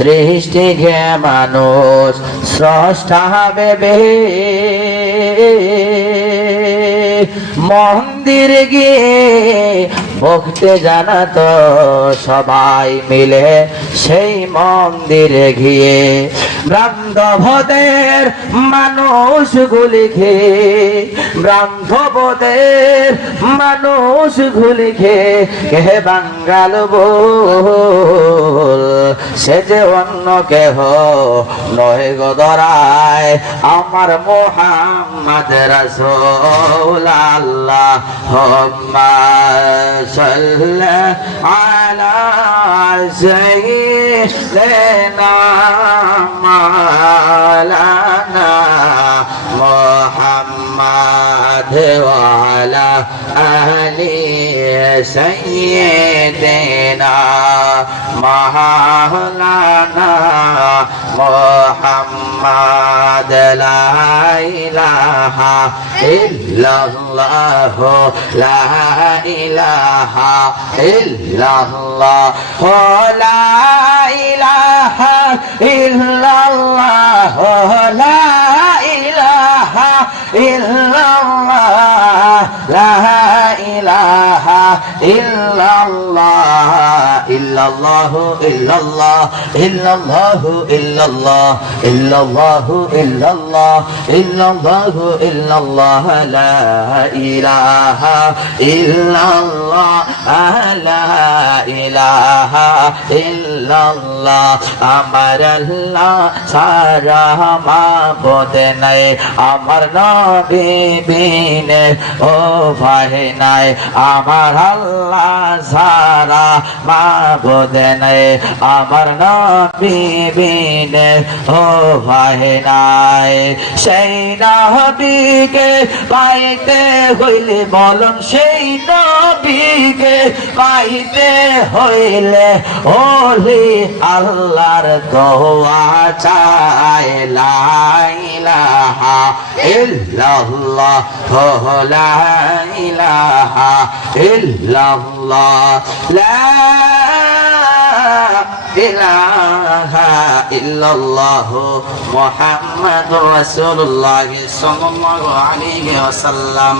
সৃষ্টিকে মানুষ স্রষ্টা ভেবে মন্দির গিয়ে ভক্তি জানাতো সবাই মিলে সেই মন্দিরে গিয়ে ব্রাহ্মণদের মানুষগুলিকে ব্রাহ্মণদের মানুষগুলিকে কে বাঙ্গাল বল সে যে অন্য কেহ নয় গো দরায় আমার মুহাম্মদ রাসূল আল্লাহুম্মা সাল্লি আলা সাইয়্যিদিনা মাওলানা মুহাম্মদ ওয়া আলা আলি সাইয়্যিদিনা মাওলানা মুহাম্মদ লা ইলাহা ইল্লাল্লাহ লা ইলাহা ইল্লাল্লাহ লা ইলাহা ইল্লাল্লাহ লা ইলাহা ইল্লাল্লাহ লা ইলাহা ইল্লাল্লাহ ইল্লাল্লাহ ইল্লাল্লাহ ইল্লাল্লাহ ইল্লাল্লাহ ইল্লাল্লাহ ইল্লাল্লাহ ইল্লাল্লাহ ইল্লাল্লাহ লা ইলাহা ইল্লাল্লাহ লা ইলাহা ইল্লাল্লাহ আমার আল্লাহ সারা মাবুদ নাই আমার নবী বিনে ও ভাই নাই আমার আল্লাহ সারা মাবুদ নাই আমার নবী বিনে ও ভাই নাই সেই নবীকে পাইতে হইলে বলুন সেই নবীকে পাইতে হইলে ওলি আল্লাহর দোয়া চাই লা ইলাহা ইল্লাল্লাহ লা ইলাহা ইল্লাল্লাহ লা ইলাহা ইল্লাল্লাহ মুহাম্মাদুর রাসূলুল্লাহ সাল্লাল্লাহু আলাইহি ওয়াসাল্লাম।